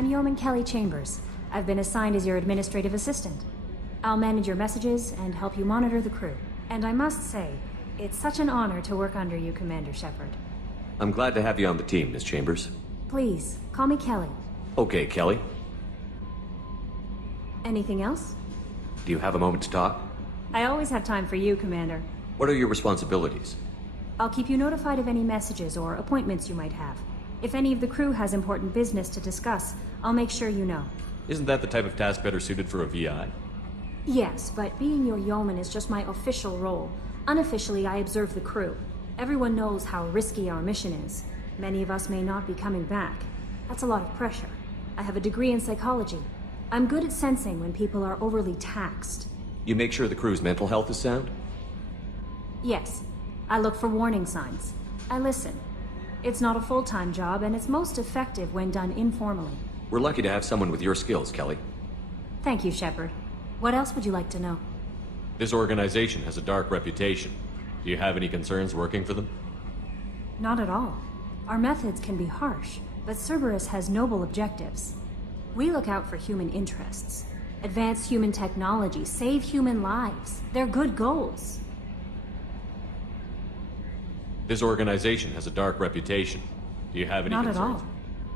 I'm Yeoman Kelly Chambers. I've been assigned as your administrative assistant. I'll manage your messages and help you monitor the crew. And I must say, it's such an honor to work under you, Commander Shepard. I'm glad to have you on the team, Miss Chambers. Please, call me Kelly. Okay, Kelly. Anything else? Do you have a moment to talk? I always have time for you, Commander. What are your responsibilities? I'll keep you notified of any messages or appointments you might have. If any of the crew has important business to discuss, I'll make sure you know. Isn't that the type of task better suited for a VI? Yes, but being your yeoman is just my official role. Unofficially, I observe the crew. Everyone knows how risky our mission is. Many of us may not be coming back. That's a lot of pressure. I have a degree in psychology. I'm good at sensing when people are overly taxed. You make sure the crew's mental health is sound? Yes. I look for warning signs. I listen. It's not a full-time job, and it's most effective when done informally. We're lucky to have someone with your skills, Kelly. Thank you, Shepard. What else would you like to know? This organization has a dark reputation. Do you have any concerns working for them? Not at all. Our methods can be harsh, but Cerberus has noble objectives. We look out for human interests. Advance human technology, save human lives. They're good goals. This organization has a dark reputation. Do you have any Not concerns? at all.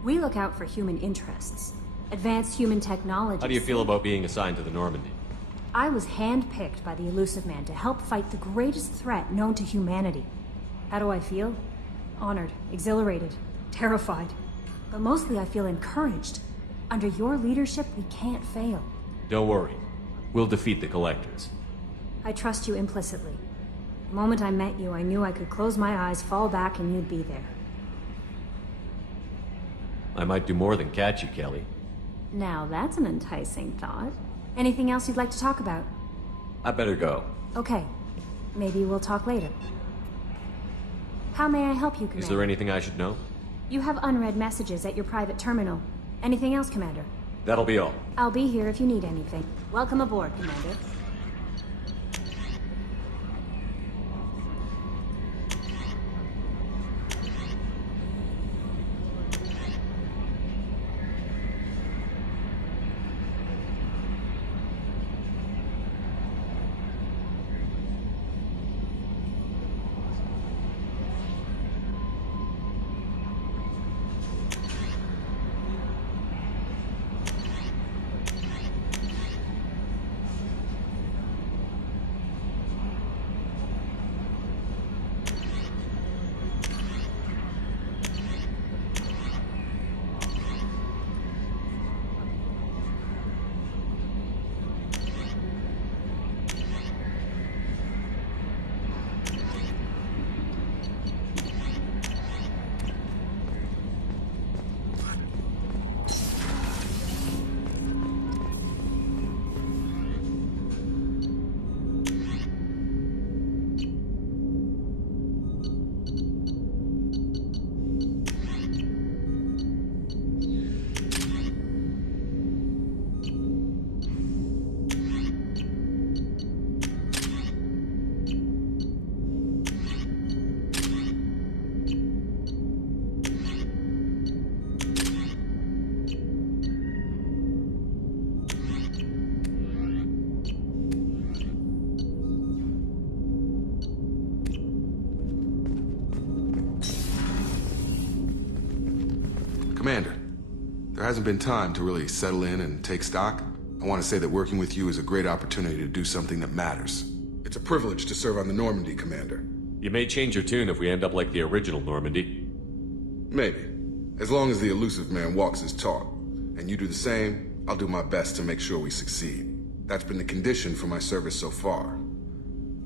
We look out for human interests. Advance human technology. How do you feel about being assigned to the Normandy? I was handpicked by the Illusive Man to help fight the greatest threat known to humanity. How do I feel? Honored, exhilarated, terrified. But mostly I feel encouraged. Under your leadership, we can't fail. Don't worry. We'll defeat the Collectors. I trust you implicitly. The moment I met you, I knew I could close my eyes, fall back, and you'd be there. I might do more than catch you, Kelly. Now that's an enticing thought. Anything else you'd like to talk about? I better go. Okay. Maybe we'll talk later. How may I help you, Commander? Is there anything I should know? You have unread messages at your private terminal. Anything else, Commander? That'll be all. I'll be here if you need anything. Welcome aboard, Commander. Commander, there hasn't been time to really settle in and take stock. I want to say that working with you is a great opportunity to do something that matters. It's a privilege to serve on the Normandy, Commander. You may change your tune if we end up like the original Normandy. Maybe. As long as the Illusive Man walks his talk, and you do the same, I'll do my best to make sure we succeed. That's been the condition for my service so far.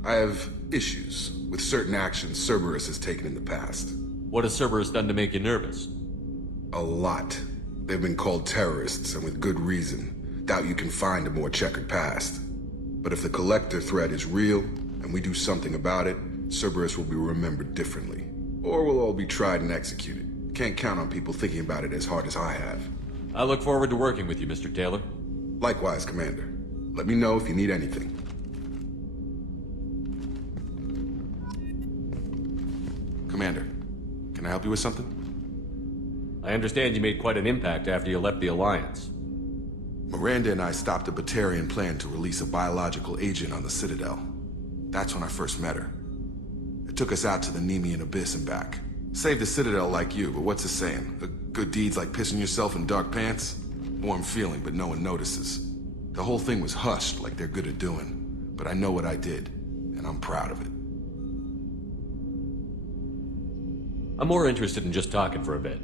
I have issues with certain actions Cerberus has taken in the past. What has Cerberus done to make you nervous? A lot. They've been called terrorists, and with good reason. Doubt you can find a more checkered past. But if the Collector threat is real, and we do something about it, Cerberus will be remembered differently. Or we'll all be tried and executed. Can't count on people thinking about it as hard as I have. I look forward to working with you, Mr. Taylor. Likewise, Commander. Let me know if you need anything. Commander, can I help you with something? I understand you made quite an impact after you left the Alliance. Miranda and I stopped a Batarian plan to release a biological agent on the Citadel. That's when I first met her. It took us out to the Nemean Abyss and back. Saved the Citadel like you, but what's the saying? A good deed's like pissing yourself in dark pants? Warm feeling, but no one notices. The whole thing was hushed like they're good at doing. But I know what I did, and I'm proud of it. I'm more interested in just talking for a bit.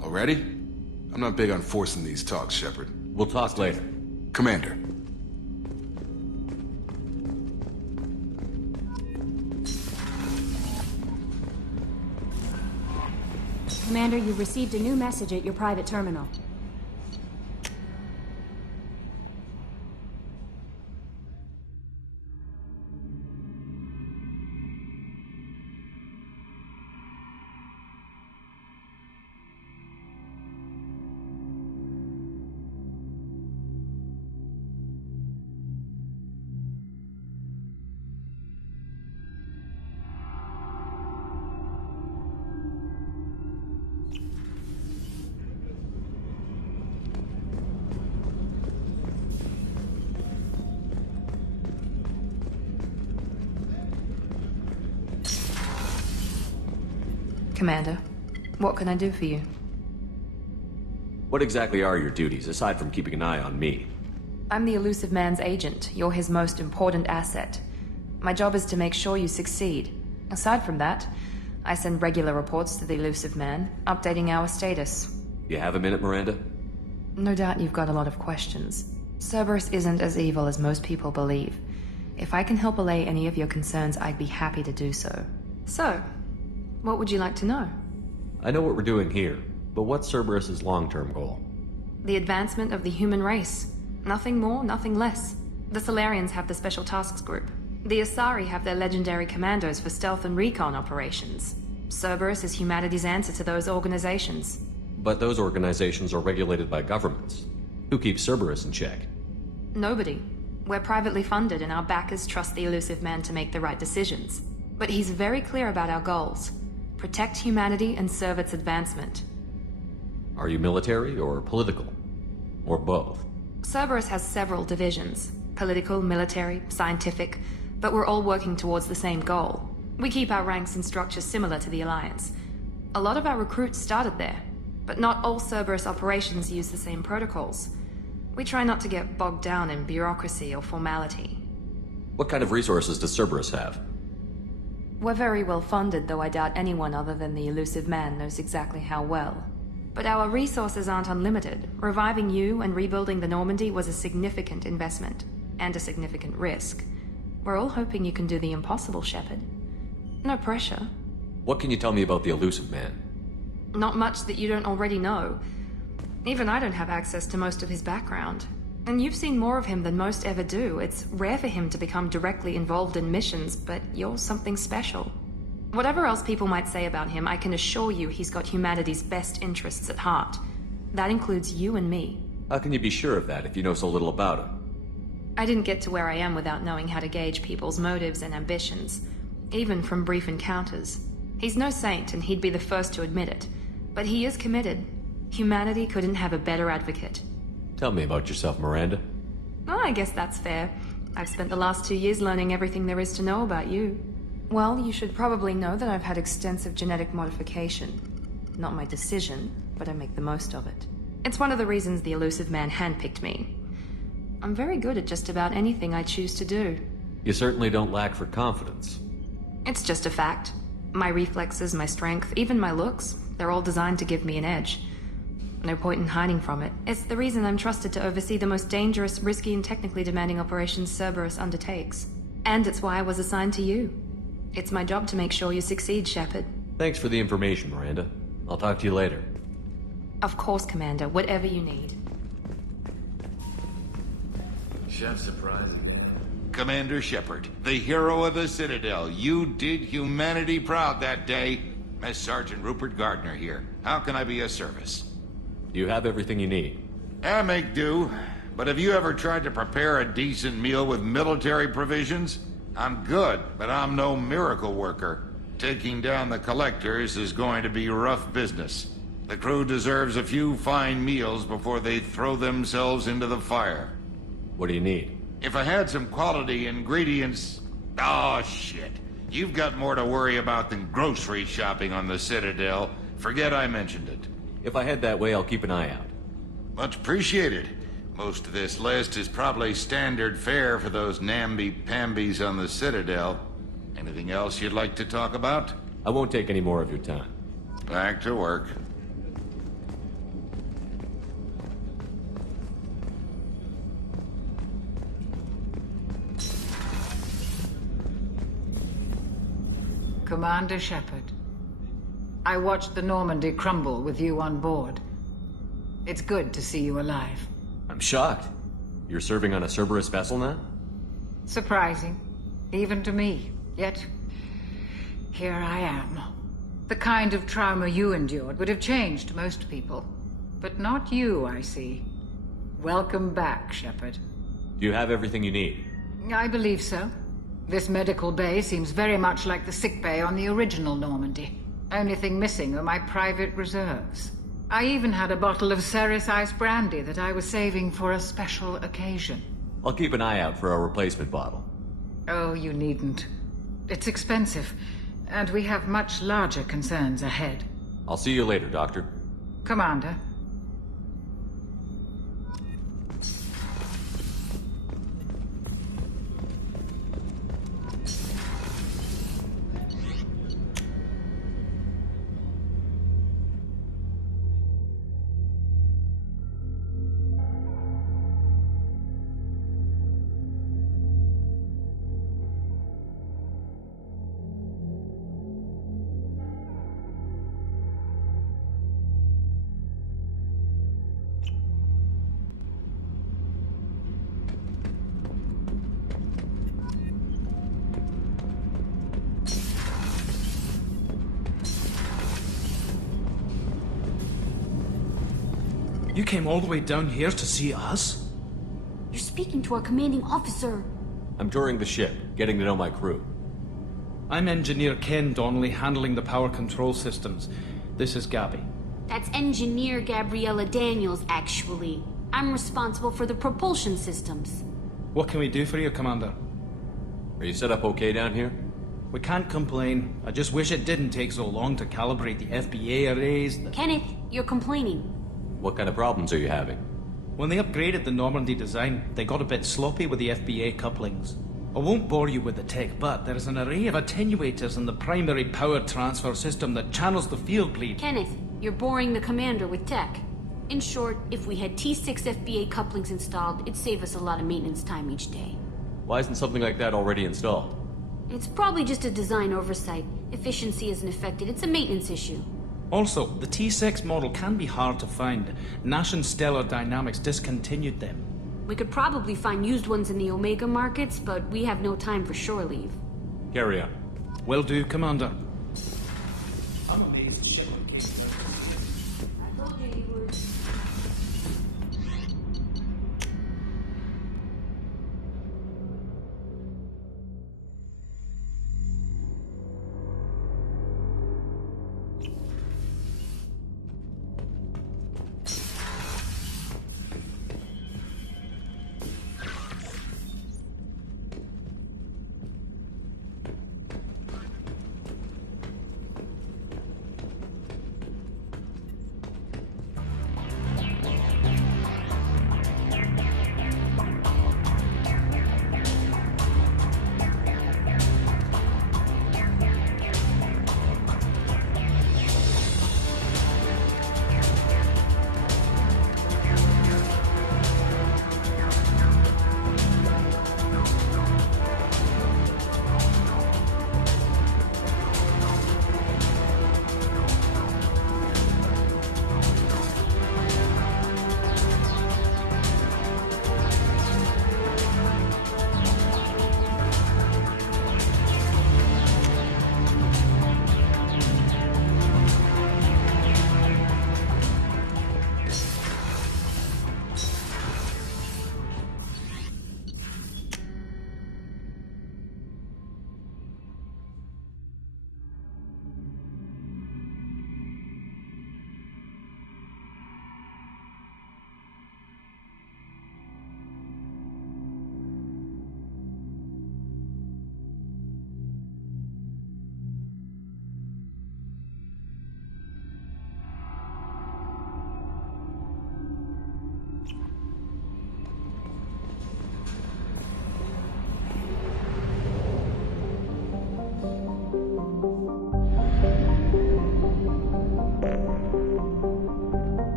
Already? I'm not big on forcing these talks, Shepard. We'll talk later. Commander. Commander, you've received a new message at your private terminal. Commander, what can I do for you? What exactly are your duties, aside from keeping an eye on me? I'm the Elusive Man's agent. You're his most important asset. My job is to make sure you succeed. Aside from that, I send regular reports to the Elusive Man, updating our status. You have a minute, Miranda? No doubt you've got a lot of questions. Cerberus isn't as evil as most people believe. If I can help allay any of your concerns, I'd be happy to do so. So, what would you like to know? I know what we're doing here, but what's Cerberus's long-term goal? The advancement of the human race. Nothing more, nothing less. The Solarians have the Special Tasks Group. The Asari have their legendary commandos for stealth and recon operations. Cerberus is humanity's answer to those organizations. But those organizations are regulated by governments. Who keeps Cerberus in check? Nobody. We're privately funded and our backers trust the Elusive Man to make the right decisions. But he's very clear about our goals. Protect humanity and serve its advancement. Are you military or political? Or both? Cerberus has several divisions. Political, military, scientific, but we're all working towards the same goal. We keep our ranks and structures similar to the Alliance. A lot of our recruits started there, but not all Cerberus operations use the same protocols. We try not to get bogged down in bureaucracy or formality. What kind of resources does Cerberus have? We're very well funded, though I doubt anyone other than the Elusive Man knows exactly how well. But our resources aren't unlimited. Reviving you and rebuilding the Normandy was a significant investment, and a significant risk. We're all hoping you can do the impossible, Shepard. No pressure. What can you tell me about the Elusive Man? Not much that you don't already know. Even I don't have access to most of his background. And you've seen more of him than most ever do. It's rare for him to become directly involved in missions, but you're something special. Whatever else people might say about him, I can assure you he's got humanity's best interests at heart. That includes you and me. How can you be sure of that if you know so little about him? I didn't get to where I am without knowing how to gauge people's motives and ambitions, even from brief encounters. He's no saint, and he'd be the first to admit it. But he is committed. Humanity couldn't have a better advocate. Tell me about yourself, Miranda. Oh, I guess that's fair. I've spent the last 2 years learning everything there is to know about you. Well, you should probably know that I've had extensive genetic modification. Not my decision, but I make the most of it. It's one of the reasons the Elusive Man handpicked me. I'm very good at just about anything I choose to do. You certainly don't lack for confidence. It's just a fact. My reflexes, my strength, even my looks, they're all designed to give me an edge. No point in hiding from it. It's the reason I'm trusted to oversee the most dangerous, risky, and technically demanding operations Cerberus undertakes. And it's why I was assigned to you. It's my job to make sure you succeed, Shepard. Thanks for the information, Miranda. I'll talk to you later. Of course, Commander. Whatever you need. Chef surprising me. Commander Shepard, the hero of the Citadel. You did humanity proud that day. Mess Sergeant Rupert Gardner here. How can I be of service? You have everything you need. I make do. But have you ever tried to prepare a decent meal with military provisions? I'm good, but I'm no miracle worker. Taking down the Collectors is going to be rough business. The crew deserves a few fine meals before they throw themselves into the fire. What do you need? If I had some quality ingredients... Oh, shit. You've got more to worry about than grocery shopping on the Citadel. Forget I mentioned it. If I head that way, I'll keep an eye out. Much appreciated. Most of this list is probably standard fare for those namby-pambies on the Citadel. Anything else you'd like to talk about? I won't take any more of your time. Back to work. Commander Shepard, I watched the Normandy crumble with you on board. It's good to see you alive. I'm shocked. You're serving on a Cerberus vessel now? Surprising, even to me. Yet, here I am. The kind of trauma you endured would have changed most people. But not you, I see. Welcome back, Shepard. Do you have everything you need? I believe so. This medical bay seems very much like the sick bay on the original Normandy. Only thing missing are my private reserves. I even had a bottle of Ceres Ice brandy that I was saving for a special occasion. I'll keep an eye out for a replacement bottle. Oh, you needn't. It's expensive, and we have much larger concerns ahead. I'll see you later, Doctor. Commander. You came all the way down here to see us? You're speaking to our commanding officer. I'm touring the ship, getting to know my crew. I'm Engineer Ken Donnelly, handling the power control systems. This is Gabby. That's Engineer Gabriella Daniels, actually. I'm responsible for the propulsion systems. What can we do for you, Commander? Are you set up okay down here? We can't complain. I just wish it didn't take so long to calibrate the FBA arrays. Kenneth, you're complaining. What kind of problems are you having? When they upgraded the Normandy design, they got a bit sloppy with the FBA couplings. I won't bore you with the tech, but there is an array of attenuators in the primary power transfer system that channels the field bleed. Kenneth, you're boring the commander with tech. In short, if we had T6 FBA couplings installed, it'd save us a lot of maintenance time each day. Why isn't something like that already installed? It's probably just a design oversight. Efficiency isn't affected, it's a maintenance issue. Also, the T6 model can be hard to find. Nash and Stellar Dynamics discontinued them. We could probably find used ones in the Omega markets, but we have no time for shore leave. Carry on. Will do, Commander. I'm amazed Shepard came here. I told you he would.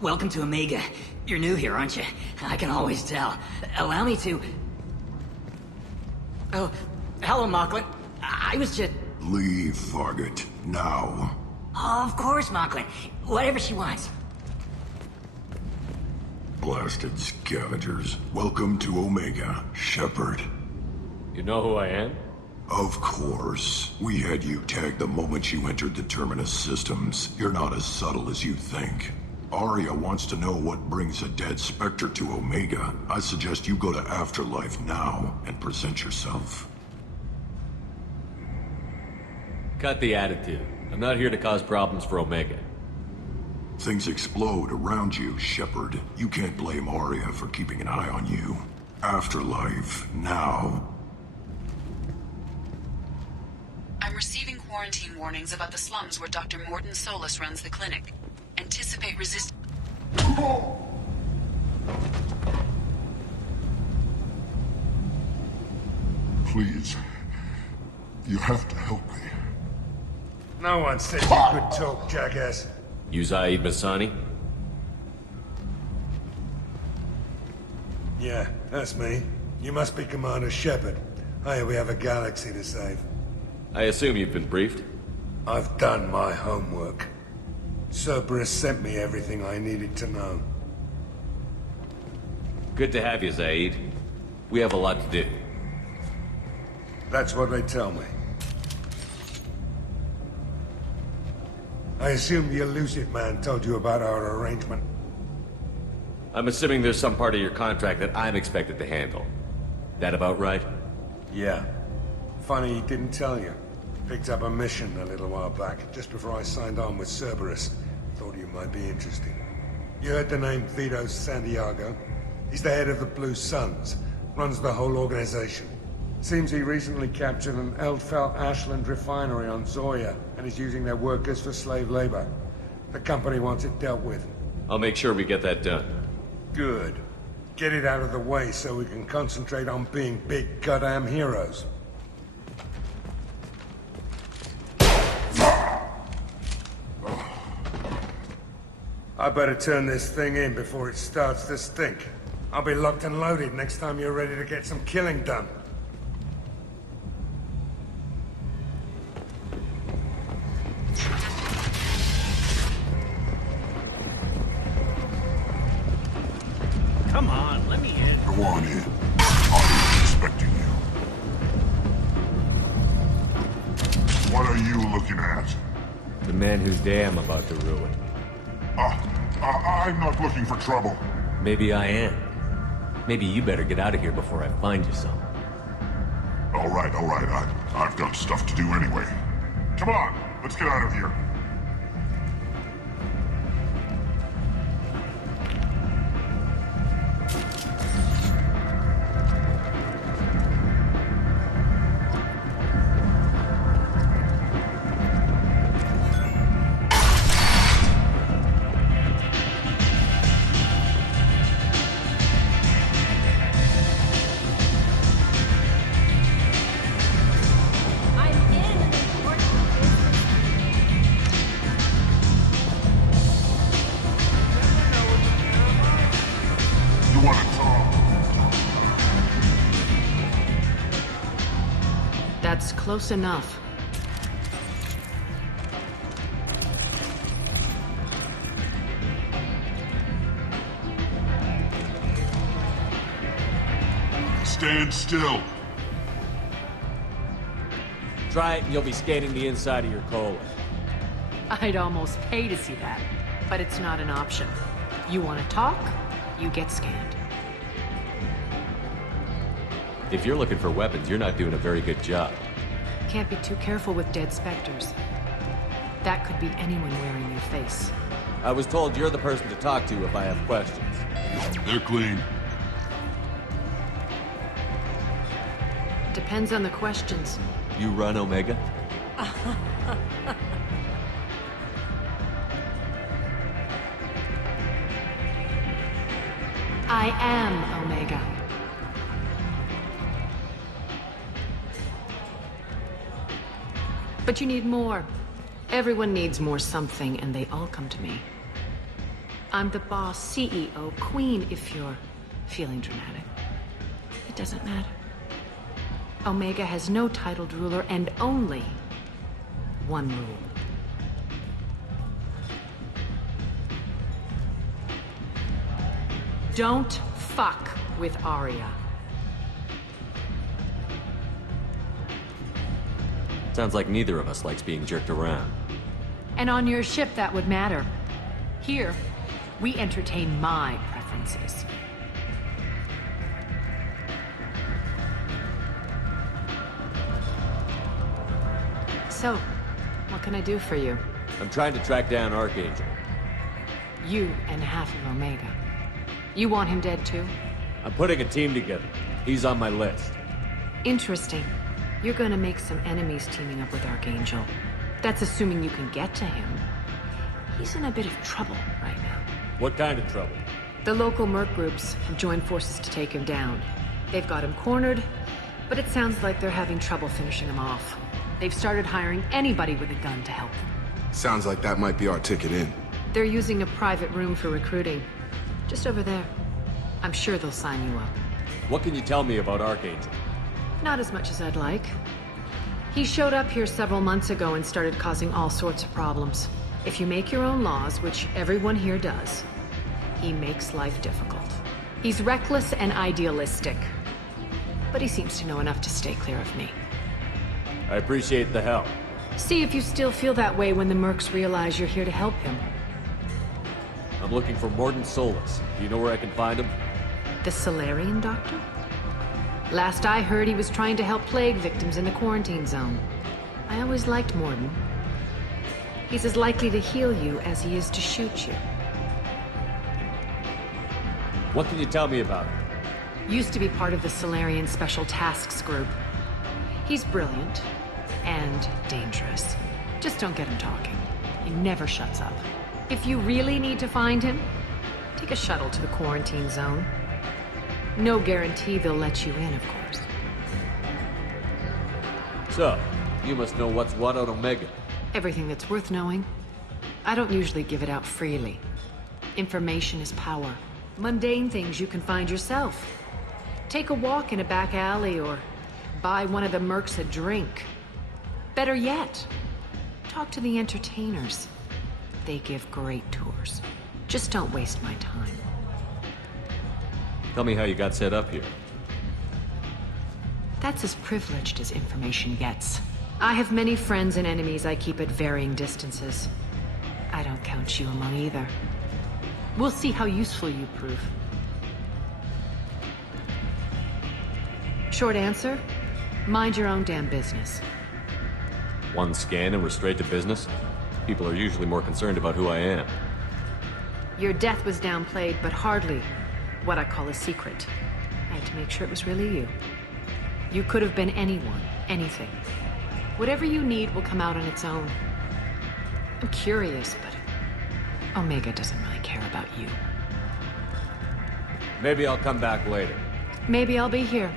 Welcome to Omega. You're new here, aren't you? I can always tell. Allow me to... Oh, hello, Mocklin. I was just... Leave, Fargate. Now. Oh, of course, Mocklin. Whatever she wants. Blasted scavengers. Welcome to Omega, Shepard. You know who I am? Of course. We had you tagged the moment you entered the Terminus systems. You're not as subtle as you think. Arya wants to know what brings a dead Spectre to Omega. I suggest you go to Afterlife now and present yourself. Cut the attitude. I'm not here to cause problems for Omega. Things explode around you, Shepard. You can't blame Arya for keeping an eye on you. Afterlife, now. I'm receiving quarantine warnings about the slums where Dr. Morton Solus runs the clinic. Anticipate resist... Please. You have to help me. No one said you could talk, jackass. You Zaid Masani? Yeah, that's me. You must be Commander Shepard. Hey, we have a galaxy to save. I assume you've been briefed? I've done my homework. Cerberus sent me everything I needed to know. Good to have you, Zaid. We have a lot to do. That's what they tell me. I assume the Illusive Man told you about our arrangement. I'm assuming there's some part of your contract that I'm expected to handle. That about right? Yeah. Funny he didn't tell you. Picked up a mission a little while back, just before I signed on with Cerberus. Thought you might be interested. You heard the name Vito Santiago? He's the head of the Blue Suns. Runs the whole organization. Seems he recently captured an Eldfell Ashland refinery on Zoya, and is using their workers for slave labor. The company wants it dealt with. I'll make sure we get that done. Good. Get it out of the way so we can concentrate on being big goddamn heroes. I better turn this thing in before it starts to stink. I'll be locked and loaded next time you're ready to get some killing done. Come on, let me in. Go on in. I'm expecting you. What are you looking at? The man whose day I'm about to ruin. I'm not looking for trouble. Maybe I am. Maybe you better get out of here before I find you some. All right. I've got stuff to do anyway. Come on, let's get out of here. That's close enough. Stand still. Try it and you'll be scanning the inside of your colon. I'd almost pay to see that, but it's not an option. You want to talk, you get scanned. If you're looking for weapons, you're not doing a very good job. Can't be too careful with dead specters. That could be anyone wearing your face. I was told you're the person to talk to if I have questions. They're clean. Depends on the questions. You run Omega? I am Omega. But you need more. Everyone needs more something, and they all come to me. I'm the boss, CEO, queen, if you're feeling dramatic. It doesn't matter. Omega has no titled ruler and only one rule. Don't fuck with Aria. Sounds like neither of us likes being jerked around. And on your ship, that would matter. Here, we entertain my preferences. So, what can I do for you? I'm trying to track down Archangel. You and half of Omega. You want him dead too? I'm putting a team together. He's on my list. Interesting. You're gonna make some enemies teaming up with Archangel. That's assuming you can get to him. He's in a bit of trouble right now. What kind of trouble? The local merc groups have joined forces to take him down. They've got him cornered, but it sounds like they're having trouble finishing him off. They've started hiring anybody with a gun to help them. Sounds like that might be our ticket in. They're using a private room for recruiting. Just over there. I'm sure they'll sign you up. What can you tell me about Archangel? Not as much as I'd like. He showed up here several months ago and started causing all sorts of problems. If you make your own laws, which everyone here does, he makes life difficult. He's reckless and idealistic. But he seems to know enough to stay clear of me. I appreciate the help. See if you still feel that way when the mercs realize you're here to help him. I'm looking for Mordin Solus. Do you know where I can find him? The Solarian doctor? Last I heard, he was trying to help plague victims in the quarantine zone. I always liked Mordin. He's as likely to heal you as he is to shoot you. What can you tell me about him? Used to be part of the Solarian Special Tasks Group. He's brilliant and dangerous. Just don't get him talking. He never shuts up. If you really need to find him, take a shuttle to the quarantine zone. No guarantee they'll let you in, of course. So, you must know what's what on Omega. Everything that's worth knowing. I don't usually give it out freely. Information is power. Mundane things you can find yourself. Take a walk in a back alley or buy one of the mercs a drink. Better yet, talk to the entertainers. They give great tours. Just don't waste my time. Tell me how you got set up here. That's as privileged as information gets. I have many friends and enemies I keep at varying distances. I don't count you among either. We'll see how useful you prove. Short answer, mind your own damn business. One scan and we're straight to business? People are usually more concerned about who I am. Your death was downplayed, but hardly what I call a secret. I had to make sure it was really you. You could have been anyone, anything. Whatever you need will come out on its own. I'm curious, but Omega doesn't really care about you. Maybe I'll come back later. Maybe I'll be here.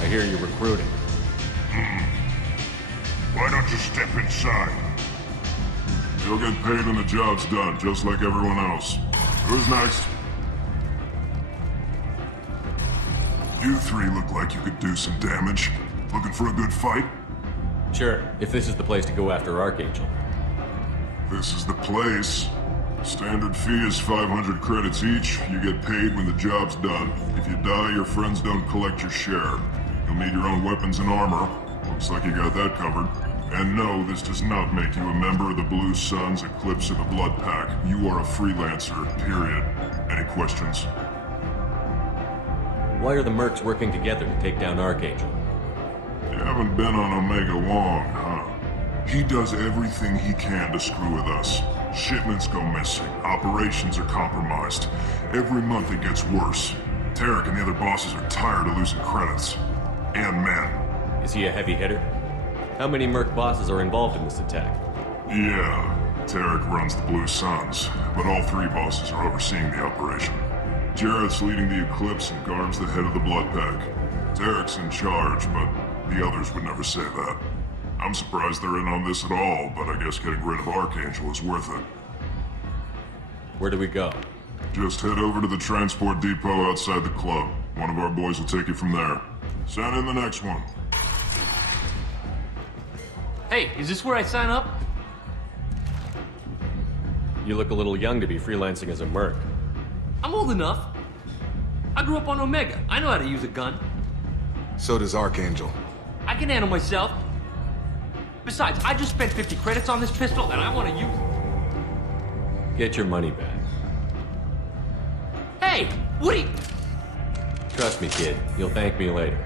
I hear you're recruiting. Why don't you step inside? You'll get paid when the job's done, just like everyone else. Who's next? You three look like you could do some damage. Looking for a good fight? Sure, if this is the place to go after Archangel. This is the place. Standard fee is 500 credits each. You get paid when the job's done. If you die, your friends don't collect your share. You'll need your own weapons and armor. Looks like you got that covered. And no, this does not make you a member of the Blue Suns, Eclipse, or the Blood Pack. You are a freelancer, period. Any questions? Why are the mercs working together to take down Archangel? You haven't been on Omega long, huh? He does everything he can to screw with us. Shipments go missing, operations are compromised. Every month it gets worse. Tarek and the other bosses are tired of losing credits. And men. Is he a heavy hitter? How many merc bosses are involved in this attack? Yeah, Tarek runs the Blue Suns, but all three bosses are overseeing the operation. Jarrett's leading the Eclipse and Garm's the head of the Blood Pack. Tarek's in charge, but the others would never say that. I'm surprised they're in on this at all, but I guess getting rid of Archangel is worth it. Where do we go? Just head over to the transport depot outside the club. One of our boys will take you from there. Send in the next one. Hey, is this where I sign up? You look a little young to be freelancing as a merc. I'm old enough. I grew up on Omega. I know how to use a gun. So does Archangel. I can handle myself. Besides, I just spent 50 credits on this pistol, and I want to use it. Get your money back. Hey, what are you... Trust me, kid. You'll thank me later.